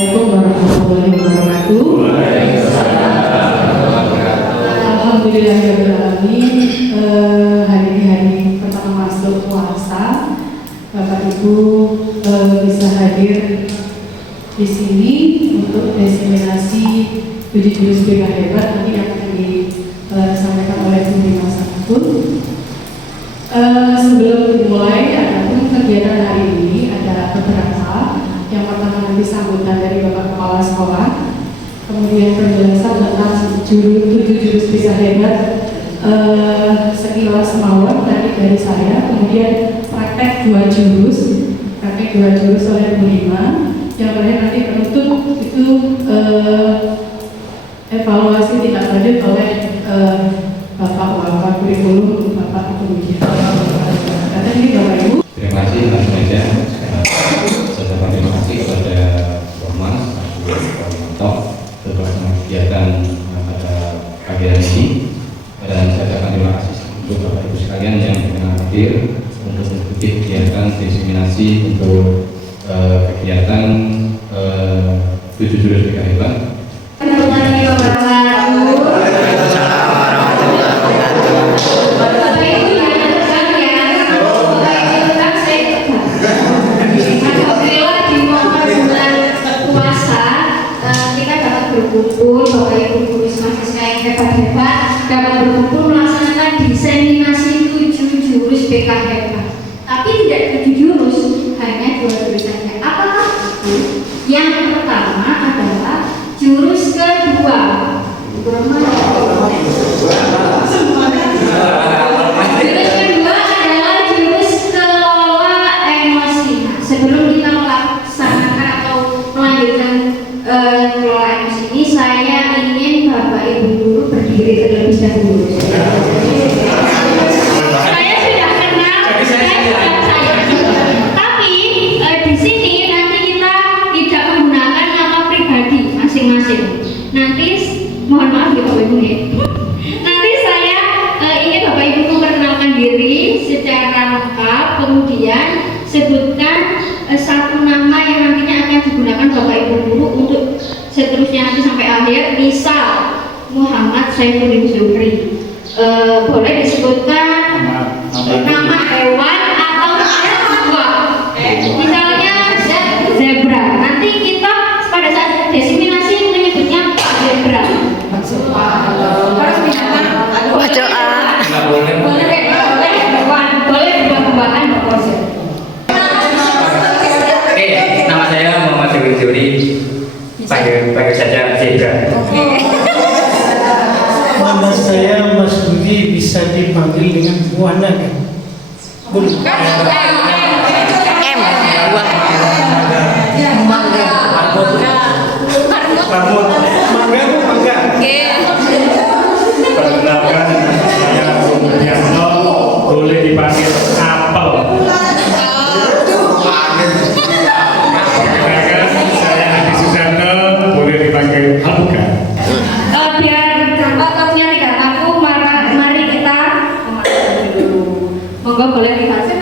warahmatullahi wabarakatuh. Alhamdulillahirrahmanirrahim. Hari ini hari pertama masuk puasa, Bapak Ibu bisa hadir di sini untuk diseminasi 7 jurus BK hebat nanti yang akan disampaikan oleh Bu Rima Sangkun. Sebelum dimulai, adapun kegiatan hari ini ada beberapa. Yang pertama nanti sambutan dari Bapak Kepala Sekolah, kemudian penjelasan tentang 7 jurus BK hebat sekilas mawar tadi dari saya, kemudian praktek 2 jurus oleh Bu Rima. Yang terakhir nanti penutup itu evaluasi tindak lanjut oleh Bapak Wafat Kurikulum Bapak Ibu. Kata ini Bapak Ibu. Terima kasih Mas Meja. Saya terima kasih kepada Romas, Pak Manto, terima kegiatan pada pagi hari ini. Dan saya ucapkan terima kasih untuk Bapak Ibu sekalian yang berkenan hadir untuk mengikuti kegiatan diseminasi untuk kegiatan 7 jurus BK hebat. Berkumpul, Bapak Ibu guru mahasiswa yang hebat-hebat dapat berkumpul melaksanakan diseminasi 7 jurus BK hebat. Tapi tidak 7 jurus, hanya 2 jurus saja. Apakah itu? Yang pertama adalah jurus kedua. Jurus kedua adalah jurus kelola emosi. Sebelum kita melaksanakan atau melanjutkan kelola emosi ini, saya ingin Bapak Ibu guru berdiri terlebih dahulu. Saya sudah kenal, tapi di sini nanti kita tidak menggunakan nama pribadi masing-masing. Nanti mohon maaf ya Bapak Ibu ya. Nanti saya ingin Bapak Ibu memperkenalkan diri secara lengkap, kemudian sebutkan satu nama yang nantinya akan digunakan Bapak Ibu guru untuk seterusnya nanti sampai akhir. Misal Muhammad Saifuddin Zuhri, boleh disebutkan nama hewan atau buah. Misalnya zebra. Nanti kita pada saat diseminasi menyebutnya zebra. Harus binatang. Boleh buah-buahan berporsi. Nama saya Muhammad Saifuddin Zuhri. Panggil saja zebra. Nama saya Mas Budi, bisa dipanggil dengan buah naga. Perkenalkan, saya Bung Dianto, boleh dipanggil apel. Saya Adi Susanto, boleh dipanggil Albuka. Biar waktunya tidak kaku, mari kita monggo boleh dibaca.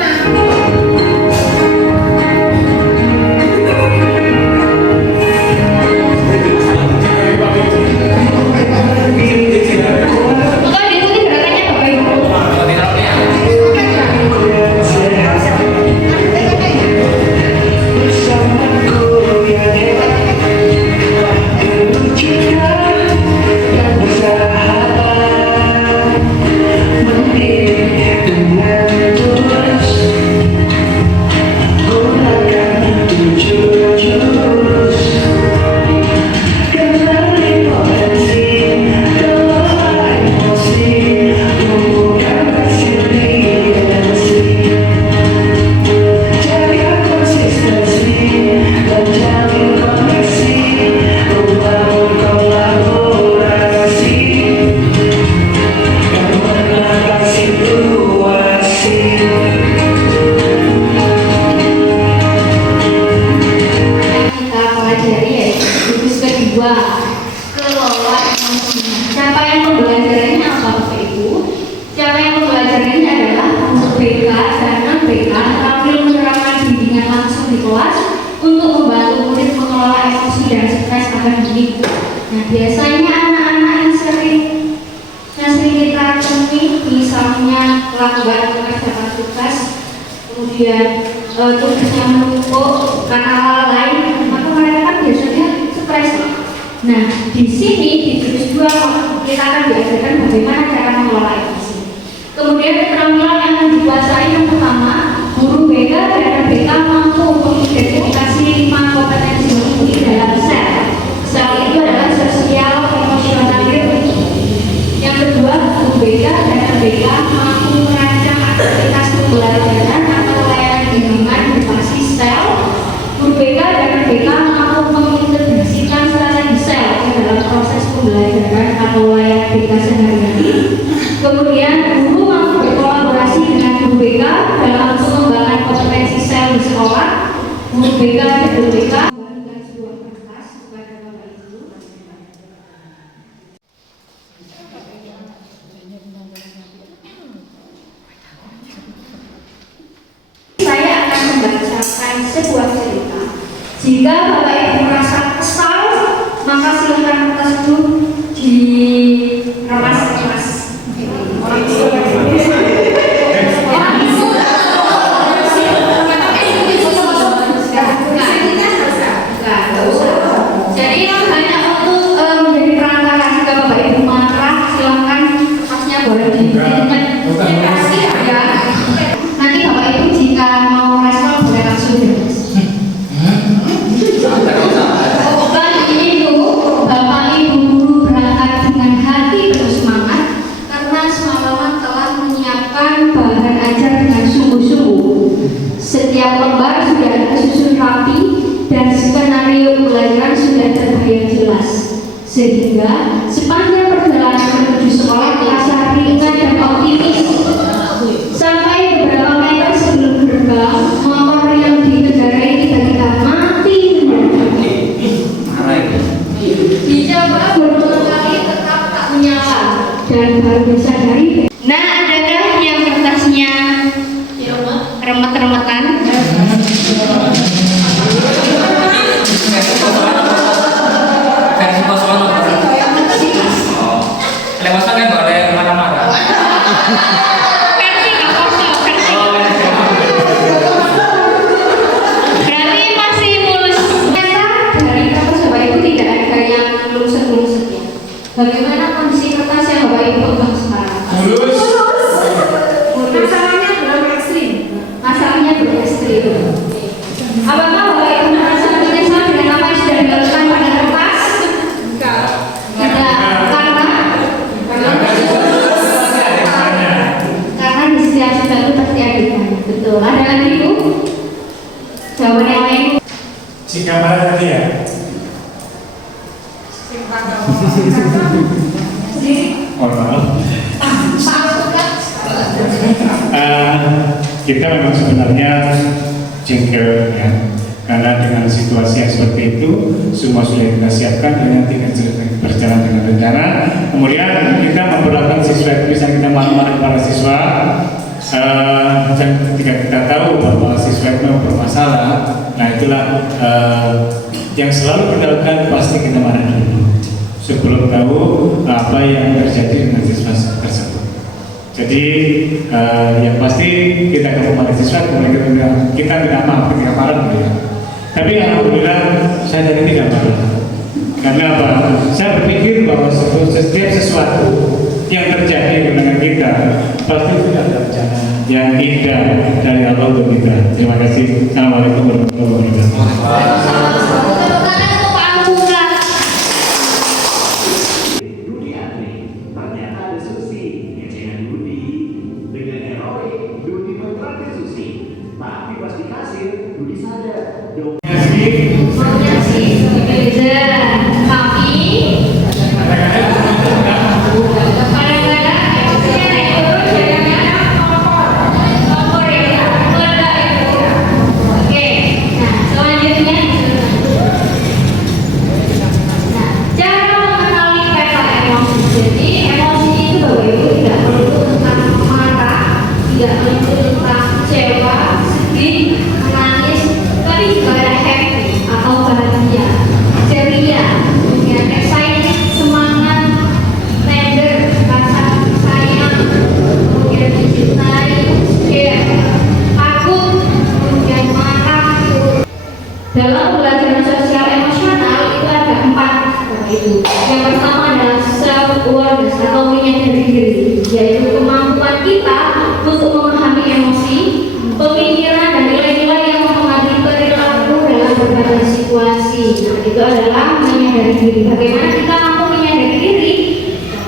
BK dan non BK tampil menerapkan bimbingan langsung di kelas untuk membantu murid mengelola emosi dan stres akademik. Nah, biasanya anak-anak yang sering kita temui, misalnya melakukan mengerjakan tugas, kemudian tugasnya menumpuk karena hal lain, maka mereka kan biasanya stres. Nah, di sini di jurus 2 kita akan diajarkan bagaimana cara mengelola emosi. Kemudian keterampilan yang dikuasai yang pertama, guru BK dan BK mampu mengidentifikasi 5 kompetensi inti dalam sel. Sel itu adalah sosial, emosional, yang kedua, guru BK dan BK mampu merancang aktivitas pembelajaran atau layanan bimbingan berbasis sel. Guru BK dan BK mampu mengintegrasikan strategi sel ke dalam proses pembelajaran atau layanan BK sehari-hari. Kemudian, guru mampu berkolaborasi dengan guru BK dalam pengembangan kompetensi sel di sekolah. Guru BK dan guru BK membagikan sebuah kertas kepada Bapak Ibu. Saya akan membacakan sebuah cerita. Jika Bapak Ibu merasa kesal, maka silakan kertas itu diremas-remas. Orang itu jadi hanya untuk menjadi perantara. Jika Bapak Ibu marah, silakan kertasnya boleh dikasih ya. Nanti Bapak Ibu jika mau respon boleh langsung Bapak Ibu guru berangkat dengan hati penuh semangat karena semalaman telah menyiapkan bahan ajar dengan sungguh-sungguh. Setiap lembar sudah disusun rapi dan skenario pembelajaran sudah terbayang jelas, sehingga sepanjang perjalanan menuju sekolah terasa ringan dan optimis. Sampai beberapa meter sebelum gerbang, motor yang dikendarai tiba-tiba mati mendadak. Dicoba beberapa kali tetap tak menyala dan baru disadari. Nah, adakah yang kertasnya remet-remetan? Versi kosong. Lewat kan boleh marah-marah. Versi nggak kosong, versi. Berarti masih mulus. Ternyata dari kertas Bapak Ibu tidak ada yang lulusan-lulusannya. Bagaimana kondisi kertas yang Bapak Ibu pegang sekarang? Mulus. Masalahnya belum ekstrim. Masalahnya belum ekstrim. Apakah Bapak Ibu merasa menyesal dengan apa yang sudah dilakukan pada kertas? Tidak. Karena di setiap cerita itu pasti ada hikmahnya. Betul. Ada lagi Bu? Jawaban yang lain? Jika marah tadi ya. Oh, maaf. Kita memang sebenarnya jengkel ya, karena dengan situasi yang seperti itu semua sudah kita siapkan dan tidak berjalan dengan rencana. Kemudian kita memperlakukan siswa itu, bisa kita marah-marah para siswa, dan ketika kita tahu bahwa siswa itu bermasalah, nah itulah yang selalu kita lakukan, pasti kita marah dulu sebelum tahu apa yang terjadi dengan siswa tersebut. Jadi yang pasti kita akan memarahi siswa, kemudian kita tidak maaf ketika marah ya. Tapi alhamdulillah saya jadi tidak marah. Karena apa? Saya berpikir bahwa setiap sesuatu yang terjadi dengan kita pasti tidak ada rencana yang indah dari Allah untuk kita. Terima kasih. Assalamualaikum warahmatullahi wabarakatuh. awareness atau menyadari diri, yaitu kemampuan kita untuk memahami emosi, pemikiran dan nilai-nilai yang mempengaruhi perilaku dalam berbagai situasi. Nah, itu adalah menyadari diri. Bagaimana kita mampu menyadari diri?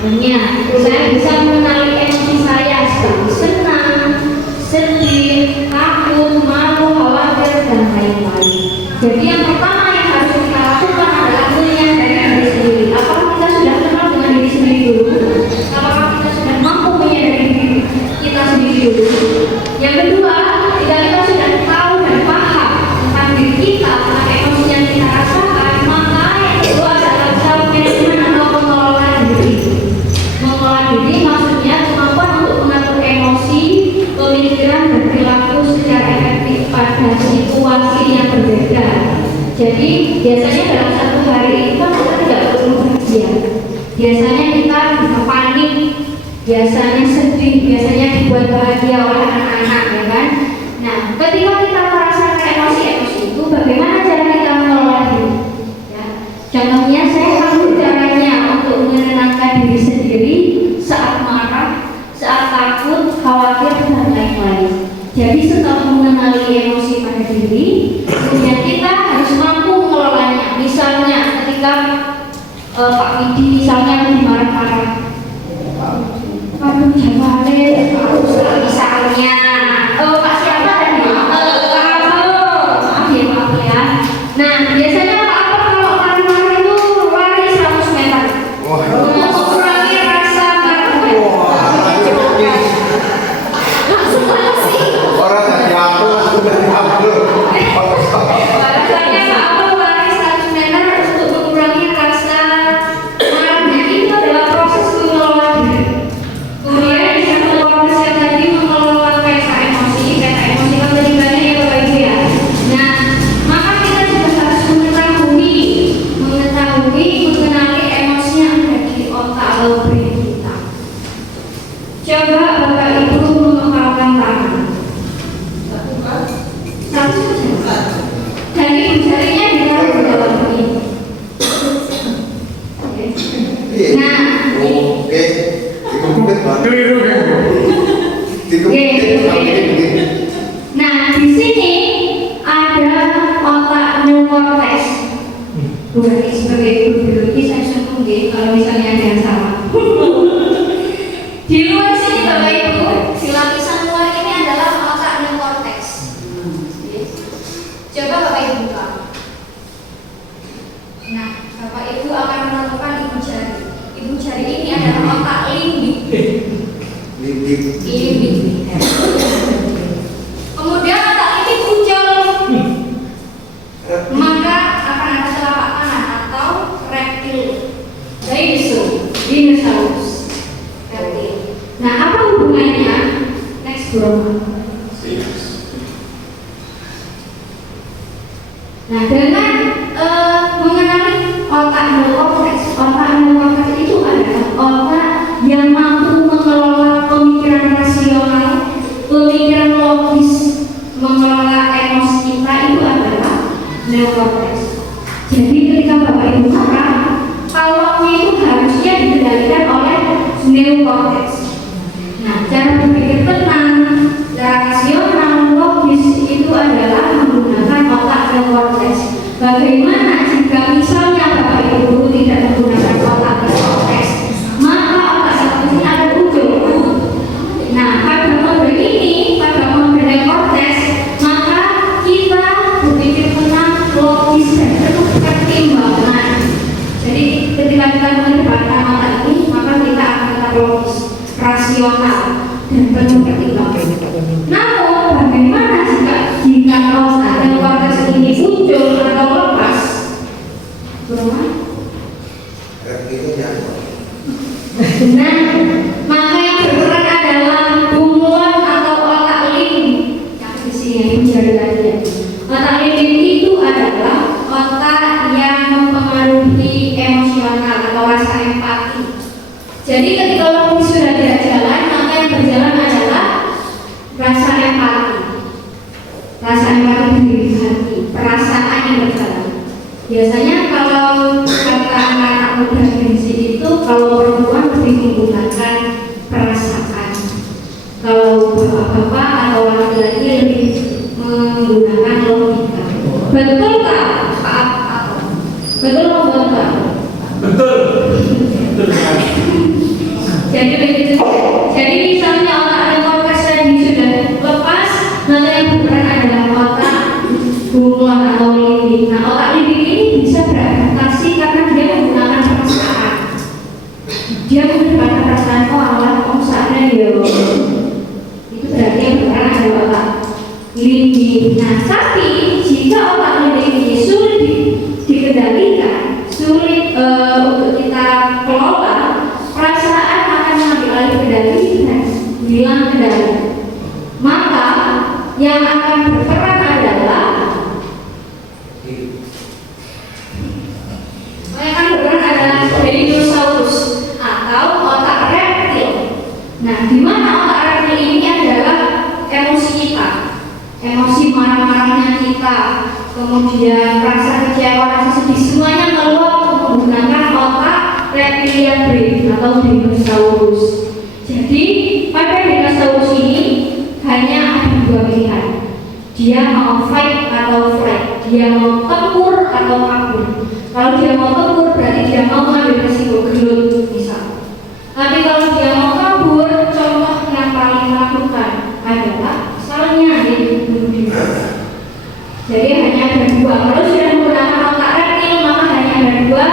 Contohnya, saya bisa mengenali emosi saya seperti senang, sedih, takut, malu, khawatir, dan lain-lain. Jadi yang pertama yang harus kita lakukan adalah menyadari diri sendiri. Apakah kita sudah kenal dengan diri sendiri dulu? Apakah kita sudah mampu menyadari diri kita sendiri dulu? Yang kedua, jika kita sudah tahu dan paham tentang diri kita, tentang emosi yang kita rasakan, maka yang kedua adalah self management atau mengelola diri. Mengelola diri maksudnya kemampuan untuk mengatur emosi, pemikiran dan perilaku secara efektif pada situasi yang berbeda. Jadi biasanya dalam satu hari itu kan kita tidak perlu bahagia. Biasanya kita bisa panik, biasanya sedih, biasanya dibuat bahagia oleh anak-anak, ya kan? Nah, ketika kita merasakan emosi-emosi itu, bagaimana cara kita mengelola diri? Ya. Contohnya, saya tahu caranya untuk menenangkan diri sendiri saat marah, saat takut, khawatir, dan lain-lain. Jadi setelah mengenali emosi pada diri, kemudian kita harus mampu mengelolanya. Misalnya ketika Pak Widi misalnya dimarah-marah, aduh jawabnya, misalnya, Pak siapa tadi? Maaf ya. Nah, biasanya Pak apa kalau marah-marah itu lari 100 meter. Mengurangi rasa marahnya. Langsung sih. Orang dari aku langsung dari aku. Bahasanya Pak Abel lari 100 meter untuk mengurangi rasa marahnya. Itu adalah proses mengelola diri. Kemudian di satu proses yang tadi mengelola peta emosi kan tadi banyak ya Bapak Ibu ya. Nah, maka kita juga harus mengetahui, mengenali emosi yang ada di otak atau brain kita. Coba Bapak Ibu mengepalkan tangan. Satu saja. Dan ibu jarinya ditaruh di dalam ini. Nah, ini. Oke. Dikumpulkan banget. Keliru kan? Dikumpulkan. Nah, di sini ada otak neokortex. Bukan sebagai guru biologi saya sungguh kalau misalnya ada yang salah. Di luar sini Bapak Ibu, di lapisan luar ini adalah otak neokortex. Coba Bapak Ibu buka. Nah, Bapak Ibu akan menemukan ibu jari. Ibu jari ini adalah otak limbik. Limbik. Kemudian otak limbik muncul, maka akan ada telapak tangan atau reptil, dinosaurus, reptil. Nah, apa hubungannya? Next bro. Nah, dengan mengenali otak neokortex itu adalah otak yang mampu mengelola pemikiran rasional, pemikiran logis, mengelola emosi kita itu adalah neokortex. Jadi ketika Bapak Ibu marah, kalaunya itu harusnya dikendalikan oleh neokortex. Nah, cara berpikir tenang, cara rasional, logis itu adalah menggunakan otak neokortex. Bagaimana jika misalnya Bapak Ibu tidak menggunakan otak neokortex, maka otak neokortex ini akan muncul. Nah, pada mode ini, pada mode neokortex, maka kita berpikir tenang, logis dan penuh pertimbangan. Jadi ketika kita mengedepankan otak ini, maka kita akan tetap logis, rasional dan penuh pertimbangan. Namun, bagaimana jika otak neokortex ini muncul atau lepas? Nah, maka yang berperan adalah bunguan atau otak limbik yang di sini menjadi tadi. Otak limbik itu adalah otak yang mempengaruhi emosional atau rasa empati. Jadi ketika logis sudah tidak jalan, maka yang berjalan adalah rasa empati. Rasa empati dari hati, perasaan yang berjalan. Biasanya kalau kata anak-anak muda Gen Z itu kalau perempuan Betul tak? Pak? Betul atau Pak? Betul. Betul. Jadi begitu. Jadi misalnya otak dan korteks tadi sudah lepas, maka yang berperan adalah otak bunglon atau limbik. Nah, otak limbik ini bisa beradaptasi karena dia menggunakan perasaan. Dia menggunakan perasaan, oh Allah, oh saatnya dia. Itu berarti yang berperan adalah otak limbik. Nah, tapi jika otak limbik ini sulit dikendalikan, sulit untuk kita kelola, perasaan akan mengambil alih kendali dan hilang kendali. Maka yang akan berperan adalah dinosaurus atau otak reptil. Nah, di mana otak reptil ini adalah emosi kita, emosi marah-marahnya kita, kemudian rasa kecewa, rasa sedih, semuanya meluap menggunakan otak reptilian brain atau dinosaurus. Jadi pada dinosaurus ini hanya ada dua pilihan. Dia mau fight atau flight, dia mau tempur atau kabur. Kalau dia mau tempur berarti dia mau mengambil resiko gelut misal. Tapi kalau dia mau kabur, contoh yang paling melakukan adalah misalnya dia bunuh diri. Jadi hanya ada dua. Kalau sudah menggunakan otak reptil maka hanya ada dua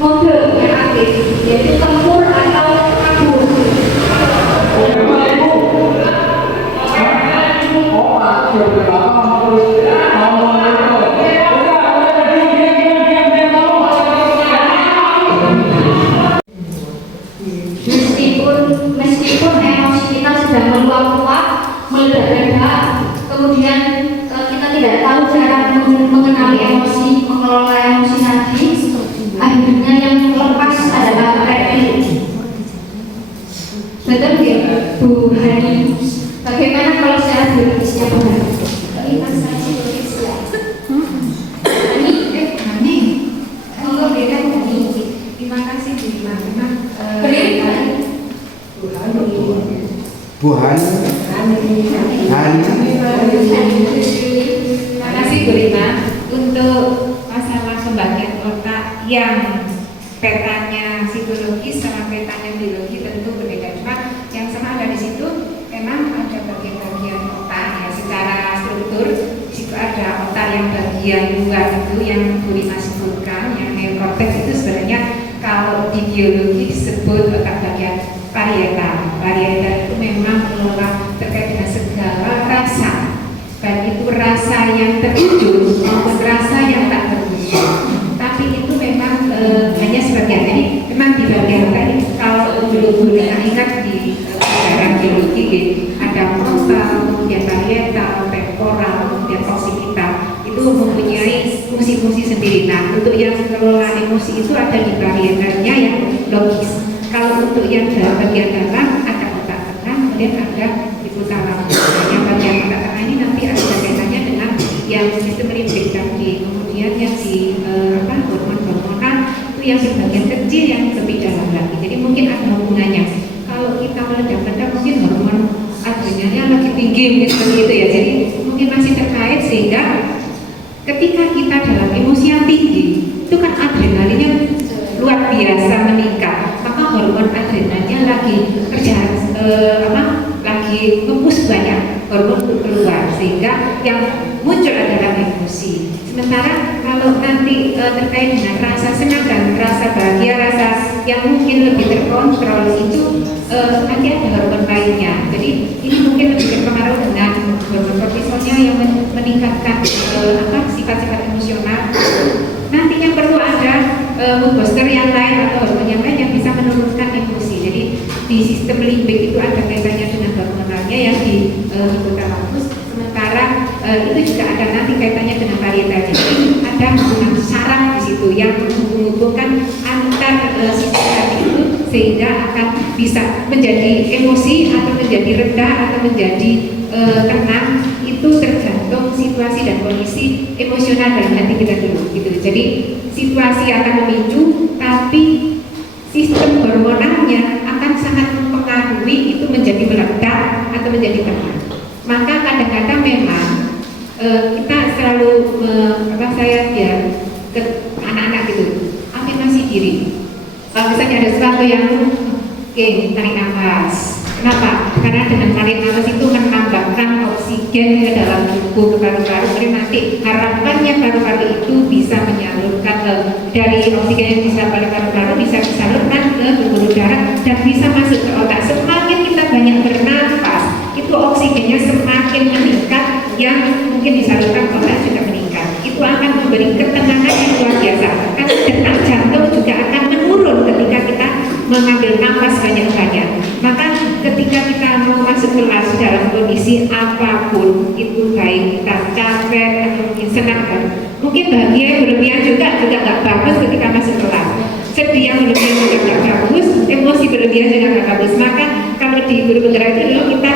mode yang aktif, yaitu tempur atau kabur. Meskipun emosi kita sedang meluap-luap, meledak-ledak, kemudian kita tidak tahu cara mengenali emosi, mengelola emosi tadi, akhirnya yang lepas adalah reptil. Betul ya, Bu Hani? Bagaimana kalau secara biologisnya Bu Hani? Hani, kalau beda Hani. Terima kasih Bu Hani. Bu Hani. Terima kasih Bu Rima. Untuk masalah pembagian otak yang petanya psikologis sama petanya biologi tentu berbeda. Cuma yang sama ada di situ memang ada bagian-bagian otak ya secara struktur. Di situ ada otak yang bagian luar itu yang Bu Rima sebutkan, yang neokorteks itu sebenarnya kalau di biologi disebut otak bagian parietal. Parietal itu memang mengelola terkait dengan segala rasa, baik itu rasa yang terwujud maupun rasa yang tak terwujud. Tapi itu memang hanya sebagian. Jadi memang di bagian tadi kalau dulu ingat di pelajaran biologi ada frontal, kemudian parietal, temporal, kemudian occipital, itu mempunyai fungsi-fungsi sendiri. Nah, untuk yang mengelola emosi itu ada di parietalnya yang logis. Kalau untuk yang bagian dalam ada otak tengah, kemudian ada hipotalamus. Yang bagian otak tengah ini nanti ada kaitannya dengan yang sistem limbik tadi. Kemudian yang di hormon-hormonan itu yang di bagian kecil yang lebih dalam lagi. Jadi mungkin ada hubungannya. Kalau kita meledak-ledak mungkin hormon adrenalinnya lagi tinggi mungkin seperti itu ya. Jadi mungkin masih terkait sehingga ketika kita dalam emosi yang tinggi itu kan adrenalinnya luar biasa meningkat, maka hormon adrenalinnya lagi kerja lagi nge-push banyak hormon untuk keluar sehingga yang muncul adalah emosi. Sementara kalau nanti terkait dengan rasa senang dan rasa bahagia, rasa yang mungkin lebih terkontrol itu nanti ada hormon lainnya. Jadi ini mungkin lebih berpengaruh dengan hormon kortisolnya yang meningkatkan sifat-sifat emosional. Nanti yang perlu ada mood booster yang lain atau hormon yang lain yang bisa menurunkan emosi. Jadi di sistem limbik itu ada kaitannya dengan hormonalnya yang di hipotalamus. Sementara itu juga ada nanti kaitannya dengan parietal. Jadi ada hubungan saraf di situ yang menghubungkan antar sistem tadi itu sehingga akan bisa menjadi emosi atau menjadi rendah atau menjadi tenang. Itu tergantung situasi dan kondisi emosional dalam hati kita dulu gitu. Jadi situasi akan memicu, tapi sistem hormonalnya akan sangat mempengaruhi itu menjadi meledak atau menjadi tenang. Maka kadang-kadang memang kita secara ke anak-anak gitu, afirmasi diri. Kalau misalnya ada sesuatu yang oke, tarik nafas. Kenapa? Karena dengan tarik nafas itu menambahkan oksigen ke dalam tubuh, ke paru-paru. Kemudian nanti harapannya paru-paru itu bisa menyalurkan dari oksigen yang bisa oleh paru-paru bisa disalurkan ke pembuluh darah dan bisa masuk ke otak. Semakin kita banyak bernafas, itu oksigennya semakin meningkat, yang mungkin disalurkan ke otak juga meningkat. Itu akan memberi ketenangan yang luar biasa. Karena detak jantung juga akan menurun ketika kita mengambil nafas banyak-banyak. Maka ketika kita mau masuk kelas dalam kondisi apapun itu, baik kita capek atau mungkin senang, mungkin bahagia yang berlebihan juga nggak bagus ketika masuk kelas. Sedih yang berlebihan juga nggak bagus, emosi berlebihan juga nggak bagus. Maka kalau di guru penggerak itu dulu kita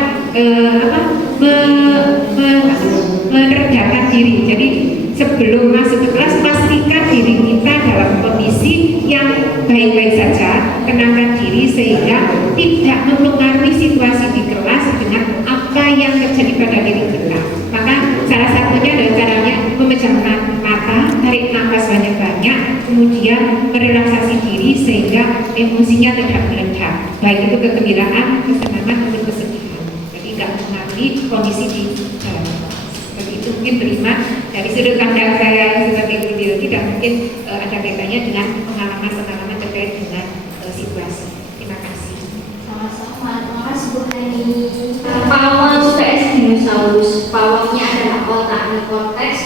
meredakan diri. Jadi sebelum masuk ke kelas pastikan diri kita dalam kondisi yang baik-baik saja, tenangkan diri sehingga tidak mempengaruhi situasi di kelas dengan apa yang terjadi pada diri kita. Maka salah satunya adalah caranya memejamkan mata, tarik nafas banyak-banyak, kemudian merelaksasi diri sehingga emosinya tidak meledak, baik itu kegembiraan, kesenangan maupun kesedihan. Jadi tidak mempengaruhi kondisi di dalam kelas. Seperti itu mungkin beriman dari sudut pandang saya sebagai guru, tidak mungkin ada kaitannya dengan pengalaman-pengalaman terkait dengan situasi. Terima kasih. Sama-sama, terima kasih Bu Hani. Pawang vs dinosaurus. Pawangnya adalah otak neokorteks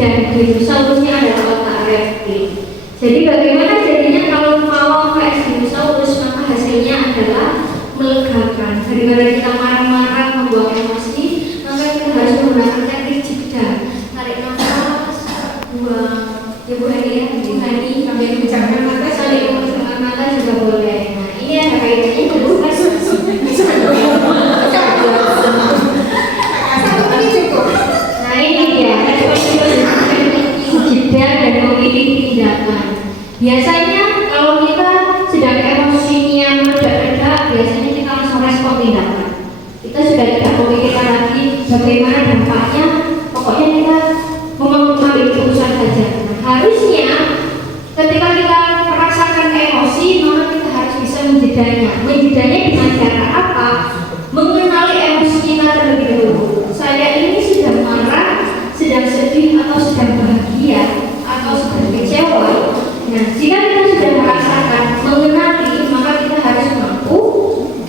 dan dinosaurusnya adalah otak reptil. Jadi bagaimana jadinya kalau pawang vs dinosaurus, maka hasilnya adalah melegakan. Daripada kita marah-marah membuang emosi, maka kita harus menggunakan teknik jeda. Tarik nafas, buang. Ya Bu Hani ya, Bu Hani sambil memejamkan mata, sambil memejamkan mata juga boleh. Nah ini ada kaitannya dengan nah ini dia jeda dan memilih tindakan. Biasanya kalau kita sedang emosinya meledak-ledak, biasanya kita langsung respon tindakan. Kita sudah tidak memikirkan lagi bagaimana dampaknya, pokoknya kita mengambil keputusan saja. Nah, harusnya ketika kita merasakan emosi, maka kita harus bisa menjedanya. Menjedanya dengan cara apa? Mengenali emosi kita terlebih dahulu. Saya ini sedang marah, sedang sedih, atau sedang bahagia, atau sedang kecewa. Nah, jika kita sudah merasakan, mengenali, maka kita harus mampu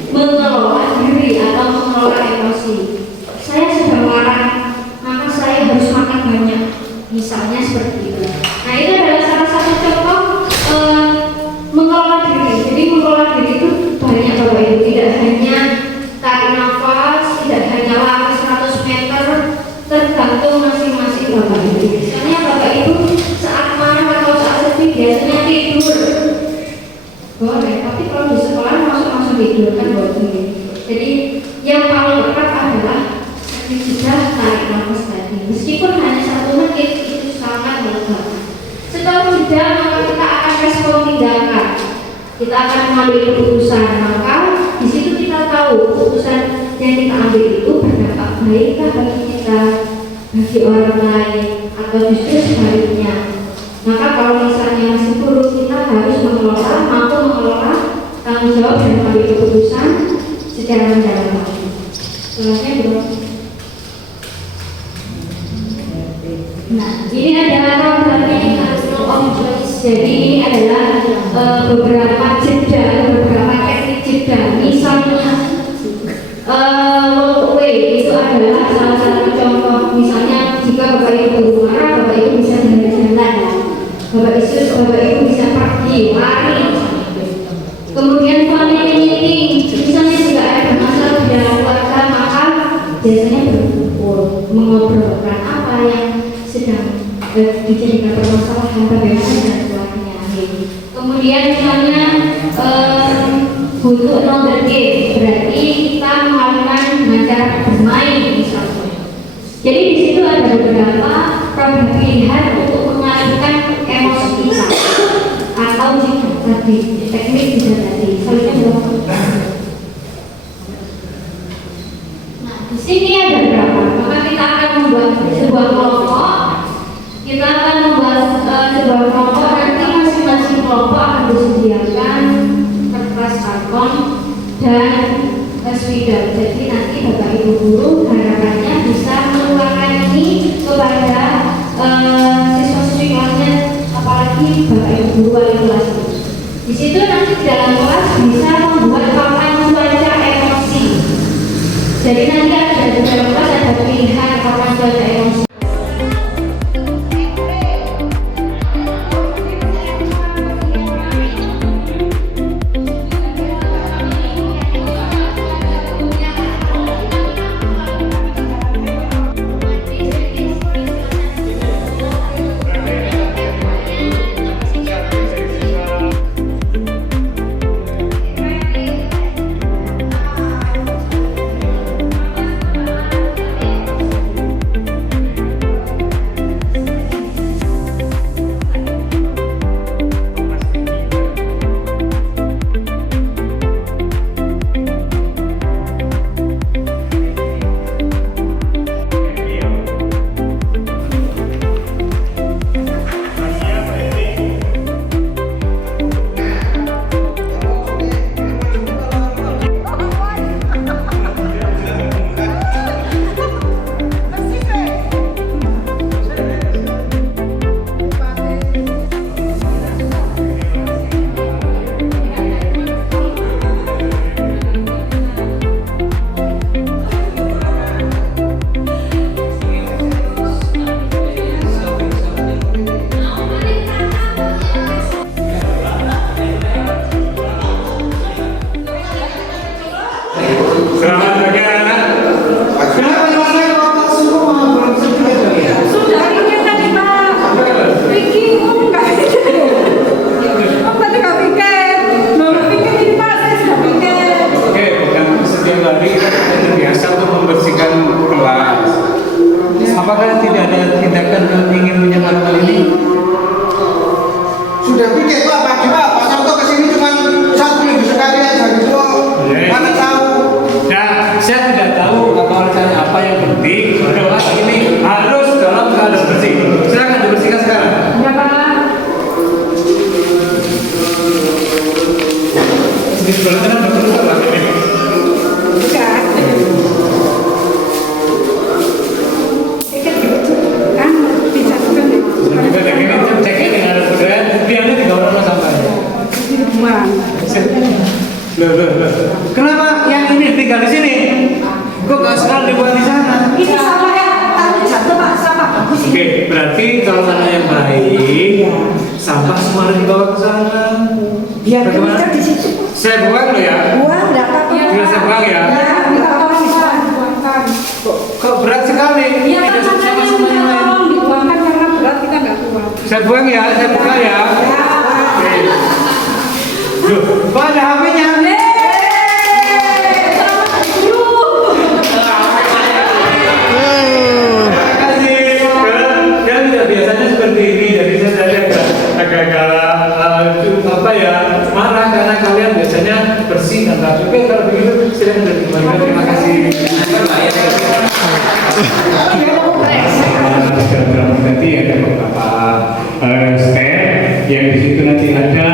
mengelola diri atau mengelola emosi. Saya sedang marah, maka saya harus makan banyak, misalnya seperti itu. Nah, itu adalah salah satu contoh mengelola diri. Jadi mengelola diri itu banyak Bapak Ibu, tidak hanya tarik nafas, tidak hanya lari 100 meter, tergantung masing-masing Bapak Ibu. Misalnya Bapak Ibu saat marah atau saat sedih biasanya tidur, boleh. Tapi kalau di sekolah langsung tidur kan boleh. Jadi yang paling tepat adalah teknik jeda tarik nafas tadi. Meskipun hanya 1 menit itu sangat melegakan. Setelah jeda maka kita akan respon tindakan. Kita akan mengambil keputusan. Maka di situ kita tahu keputusan yang kita ambil itu berdampak baikkah bagi kita, bagi orang lain, atau justru sebaliknya. Maka kalau misalnya masih buruk, kita harus mampu mengelola tanggung jawab dan mengambil keputusan secara mendalam. Jelasnya belum? Nah, ini adalah programming of choice. Jadi ini adalah beberapa jeda, beberapa teknik jeda. Misalnya walk away itu adalah salah satu contoh. Misalnya jika Bapak Ibu marah, Bapak Ibu bisa jalan-jalan, Bapak Ibu bisa pergi, lari. Kemudian family meeting, misalnya jika ada masalah di dalam keluarga, maka biasanya berkumpul mengobrolkan apa yang sedang dijadikan permasalahan, bagaimana dan keluarnya. Kemudian misalnya butuh another game, berarti kita melakukan dengan cara bermain misalnya. Jadi di situ ada beberapa program pilihan untuk mengalihkan emosi kita atau jika tadi teknik jeda tadi. Soalnya belum. Nah di sini ada beberapa. Maka kita akan membuat sebuah kelompok. Kita akan membuat sebuah Di situ nanti di dalam kelas bisa membuat papan cuaca emosi. Jadi nanti ada di dalam kelas ada pilihan papan cuaca emosi. Selamat pagi anak. Sudah ini tadi Pak. Vicky enggak. Om tadi enggak pikir. Mama pikir ini Pak, saya sudah pikir. Oke, bukan setiap hari kita terbiasa untuk membersihkan kelas. Apakah tidak ada tindakan yang ingin menyangkal hal ini? Sudah pikir Pak, pagi Pak Santo kesini cuma 1 minggu sekali aja gitu. Mana tahu? Nah, saya tidak tahu rencana apa yang penting kelas ini harus dalam keadaan bersih. Silakan dibersihkan sekarang. Ya Pak. Di sebelah sana betul Pak ini. Bukan. Pikir kan bisa bukan deh. Juga cek ini ada budaya diamnya di bawah rumah sampah. Di rumah. Loh. Kenapa yang ini tinggal di sini? Kok nggak sekali dibuat di sana? Ini sama ya, tadi jatuh Pak, sama bagus ini. Oke, berarti kalau sana yang baik, sampah semua dibawa ke sana. Biar Bagaimana? kita di situ. Saya buang loh ya. Buang enggak apa-apa. Biar saya buang ya. Ya, enggak apa-apa bisa dibuangkan. Kok berat sekali? Iya, Tidak kan sama makanya sama yang lain. tolong dibuangkan karena berat kita enggak buang. Saya buang ya, saya buka ya. Oke. Loh, kok ada HP-nya? Marah karena kalian biasanya bersih dan rapi. Oke, kalau begitu silakan dikembalikan. Terima kasih. Nanti ada beberapa step yang di situ nanti ada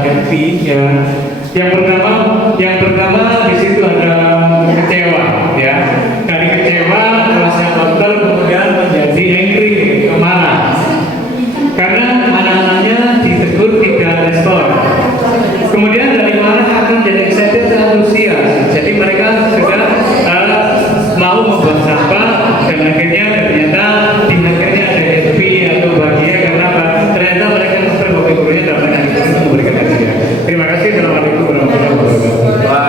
ganti ya. Yang pertama di situ ada kecewa ya. Dari kecewa rasa kotor kemudian menjadi angry, marah. Karena anak-anaknya ditegur tidak respon. Kemudian dari marah akan jadi excited dan antusias. Jadi mereka sudah mau membuat sampah dan akhirnya ternyata di akhirnya ada happy atau bahagia karena apa? Ternyata mereka memperbaiki gurunya dapat untuk memberikan hadiah. Terima kasih. Assalamualaikum warahmatullahi wabarakatuh.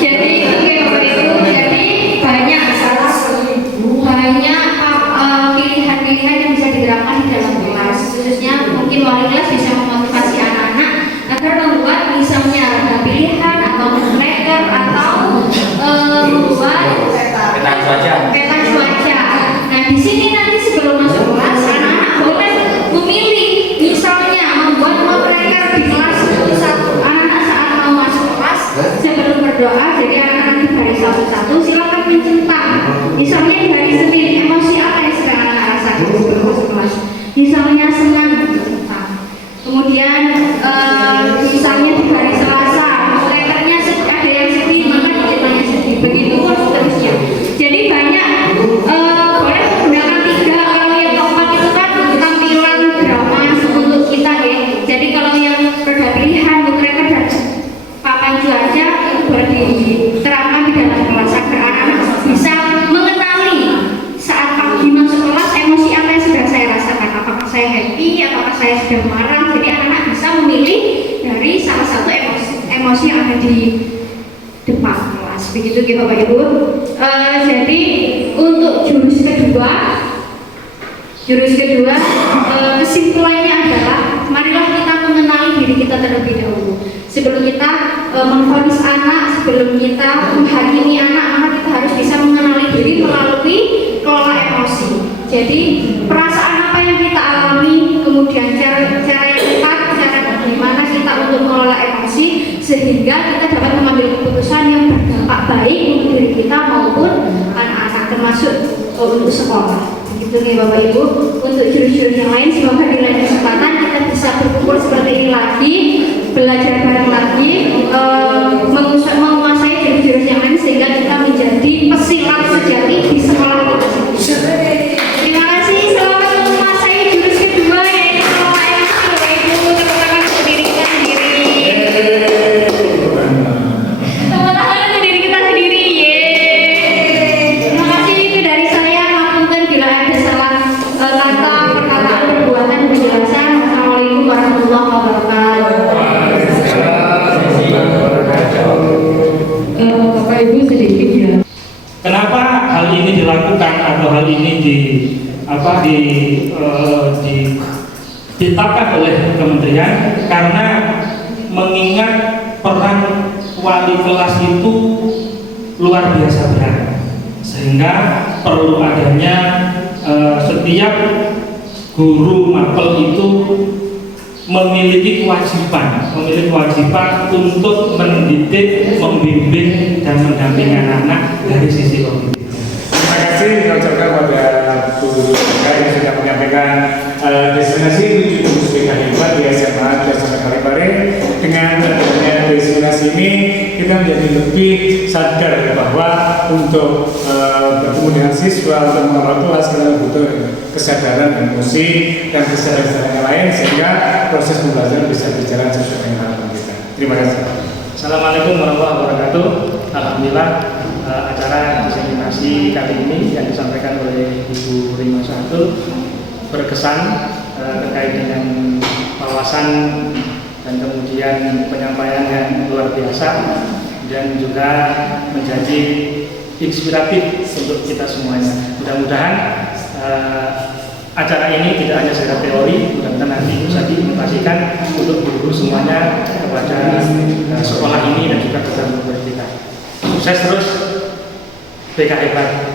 Jadi oke Bapak Ibu, jadi banyak pilihan-pilihan yang bisa diterapkan di dalam kelas. Khususnya mungkin wali kelas bisa memotivasi anak-anak agar membuat misalnya ada pilihan atau tracker atau membuat peta cuaca. Nah di sini nanti sebelum masuk kelas anak-anak boleh memilih misalnya membuat tracker di kelas anak-anak saat mau masuk kelas sebelum berdoa. Jadi anak-anak di baris satu-satu silakan mencentang. Misalnya di hari Senin emosi apa yang sedang anak-anak rasakan sebelum masuk kelas. Misalnya senang mencentang. Kemudian misalnya di hari Selasa trackernya ada yang sedih maka dicentangnya sedih. Begitu seterusnya. Jadi banyak boleh menggunakan 3 kalau yang keempat saya sedang marah, jadi anak-anak bisa memilih dari salah satu emosi yang ada di depan kelas. Begitu ya Bapak Ibu. Jadi untuk jurus kedua kesimpulannya adalah marilah kita mengenali diri kita terlebih dahulu. Sebelum kita memvonis anak, sebelum kita menghakimi anak, maka kita harus bisa mengenali diri melalui kelola emosi. Jadi perasaan apa yang kita alami, kemudian cara yang tepat, cara bagaimana kita untuk mengelola emosi, sehingga kita dapat mengambil keputusan yang berdampak baik untuk diri kita maupun anak-anak, termasuk untuk sekolah. Begitu nih Bapak Ibu. Untuk jurus-jurus yang lain, semoga di lain kesempatan kita bisa berkumpul seperti ini lagi, belajar bareng lagi, menguasai jurus-jurus yang lain sehingga kita menjadi pesilat sejati di sekolah kita sendiri. Terima kasih. Selamat menguasai jurus kedua yaitu kelola emosi. Bapak Ibu, tepuk tangan untuk diri kita sendiri. Tepuk tangan untuk diri kita sendiri. Terima kasih. Itu dari saya. Maafkan bila ada salah kata, perkataan, perbuatan, penjelasan. Wassalamualaikum warahmatullahi wabarakatuh. Bapak Ibu sedikit ya. Kenapa hal ini dilakukan atau hal ini ditetapkan oleh kementerian? Karena mengingat peran wali kelas itu luar biasa berat, sehingga perlu adanya setiap guru mapel itu memiliki kewajiban untuk mendidik, membimbing, dan mendampingi anak-anak dari sisi kognitif. Terima kasih saya ucapkan pada Bu Guru yang sudah menyampaikan destinasi menuju BK Hebat di SMA Parepare. Dengan adanya destinasi ini kita menjadi lebih sadar bahwa untuk bertemu dengan siswa atau orang tua sekarang butuh kesadaran emosi dan kesadaran yang lain sehingga proses pembelajaran bisa berjalan sesuai dengan harapan kita. Terima kasih. Assalamualaikum warahmatullahi wabarakatuh. Alhamdulillah acara diseminasi kali ini yang disampaikan oleh Ibu Rima Syahrul berkesan terkait dengan wawasan dan kemudian penyampaian yang luar biasa dan juga menjadi inspiratif untuk kita semuanya. Mudah-mudahan acara ini tidak hanya secara teori, mudah-mudahan nanti bisa diimplementasikan untuk guru-guru semuanya kepada sekolah ini dan juga kepada murid kita. Sukses terus BK Hebat.